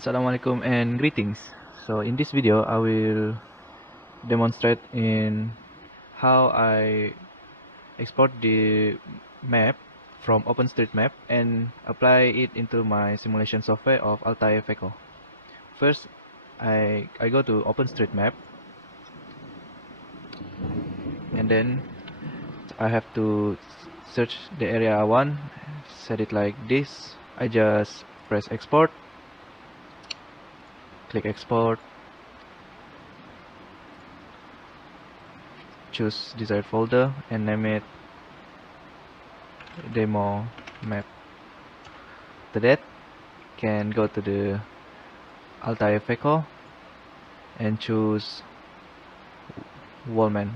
Assalamualaikum and greetings. So in this video I will demonstrate in how I export the map from OpenStreetMap and apply it into my simulation software of Altair FEKO. First I go to OpenStreetMap and then I have to search the area I want, set it like this. I just press export, click export, choose desired folder and name it demo map. After that, can go to the Altair FEKO and choose Worsen.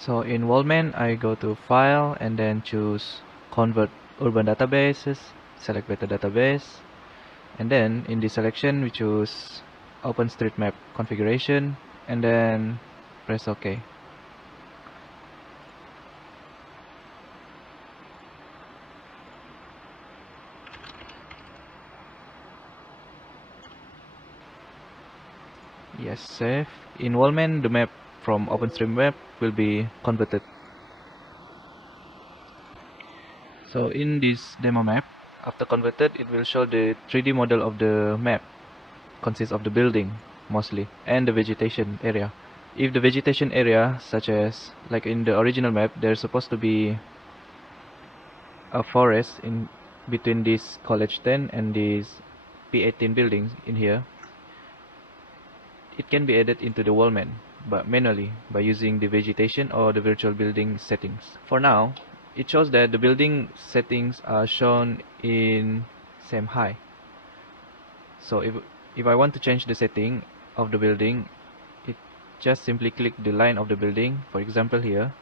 So in Worsen, I go to File and then choose Convert Urban Databases, select Better Database, and then in this selection we choose OpenStreetMap configuration and then press OK. Yes, save. In Worsen, the map from OpenStreetMap will be converted. So in this demo map, after converted, it will show the 3D model of the map. Consists of the building mostly and the vegetation area. If the vegetation area, such as like in the original map, there's supposed to be a forest in between this College 10 and this P18 buildings in here, it can be added into the Worsen, but manually by using the vegetation or the virtual building settings. For now, it shows that the building settings are shown in same high. So if I want to change the setting of the building, it just simply click the line of the building, for example here,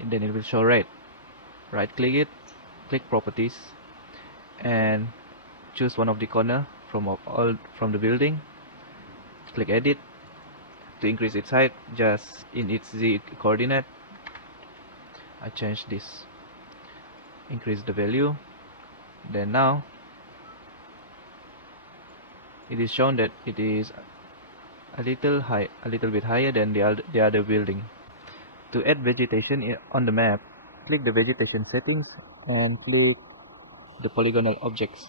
and then it will show red. Right click it, click properties, and choose one of the corner from the building. Click edit. To increase its height, just in its Z coordinate, I change this, increase the value. Then now it is shown that it is a little bit higher than the other building. To add vegetation on the map, click the vegetation settings and click the polygonal objects.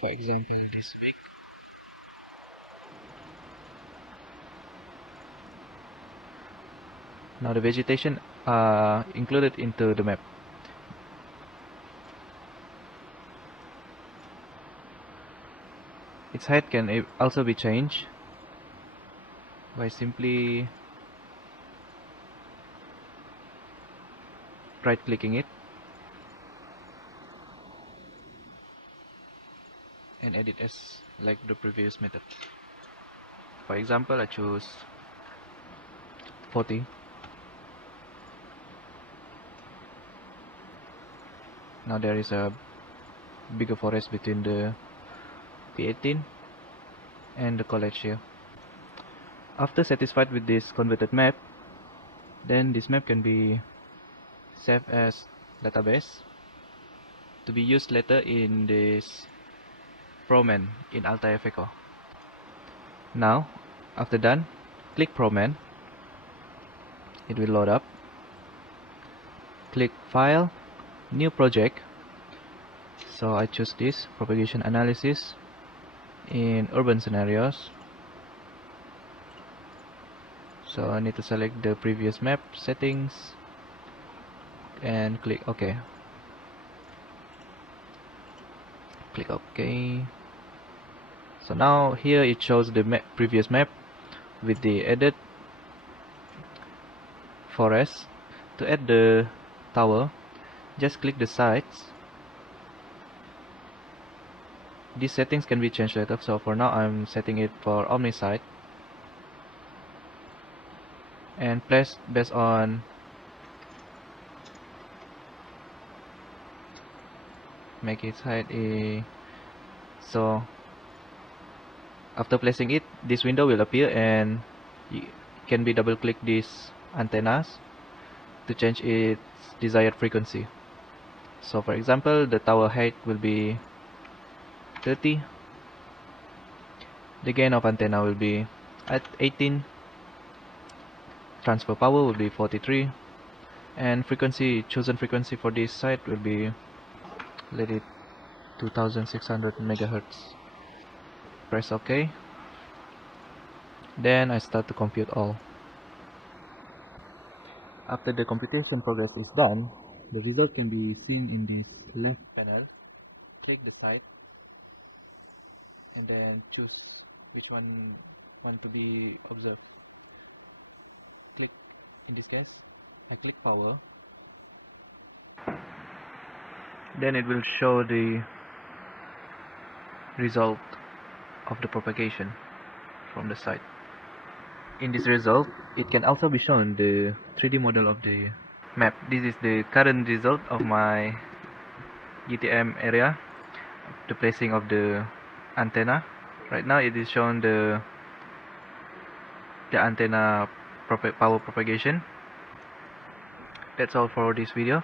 For example, this week. Now the vegetation are included into the map. Its height can also be changed by simply right clicking it and edit as like the previous method. For example, I choose 40. Now there is a bigger forest between the P18 and the college here. After satisfied with this converted map, then this map can be saved as database to be used later in this ProMan in Altair FEKO. Now, after done, click ProMan. It will load up. Click File, New Project. So I choose this propagation analysis in urban scenarios. So I need to select the previous map settings and click OK. Click OK. So now here it shows the previous map with the added forest. To add the tower, just click the sides. These settings can be changed later, so for now I'm setting it for omniside and place based on make its height a. So after placing it, this window will appear and you can be double click these antennas to change its desired frequency. So for example, the tower height will be 30. The gain of antenna will be at 18. Transfer power will be 43. And frequency, chosen frequency for this site will be, let it 2600 megahertz. Press OK. Then I start to compute all. After the computation progress is done, the result can be seen in this left panel. Click the site and then choose which one want to be observed. Click, in this case, I click power. Then it will show the result of the propagation from the site. In this result, it can also be shown the 3D model of the map. This is the current result of my GTM area, the placing of the antenna. Right now it is shown the antenna power propagation. That's all for this video.